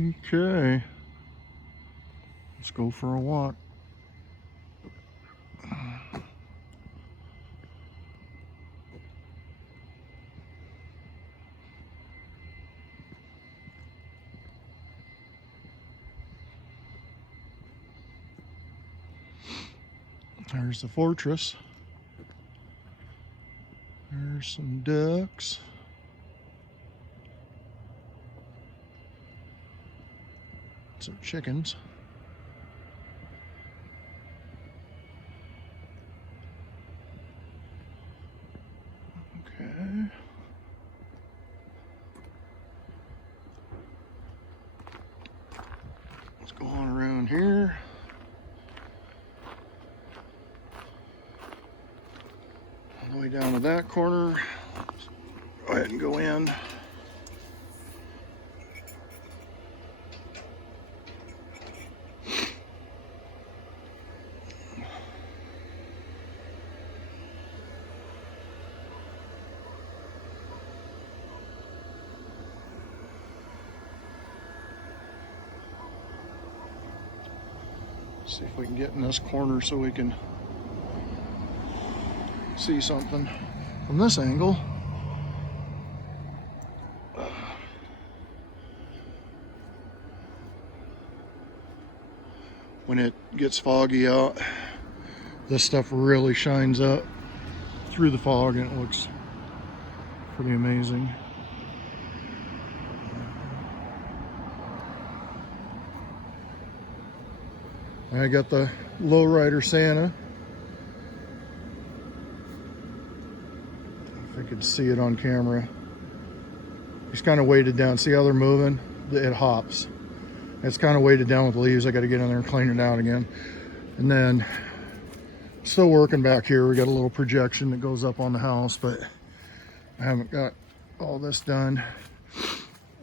Okay, let's go for a walk. There's the fortress. There's some ducks. Some chickens. Okay. Let's go on around here. All the way down to that corner. Let's go ahead and go in. See if we can get in this corner so we can see something from this angle. When it gets foggy out, this stuff really shines up through the fog and it looks pretty amazing. I got the lowrider Santa. If I could see it on camera. He's kind of weighted down. See how they're moving? It hops. It's kind of weighted down with leaves. I got to get in there and clean it out again. And then, still working back here. We got a little projection that goes up on the house, but I haven't got all this done.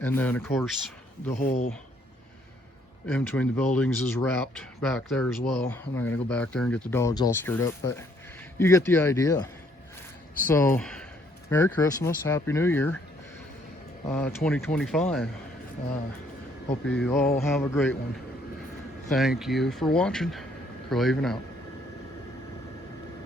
And then, of course, the whole in between the buildings is wrapped back there as well. I'm not going to go back there and get the dogs all stirred up, but you get the idea. So, Merry Christmas, Happy New Year, 2025. Hope you all have a great one. Thank you for watching. CrowHaven out.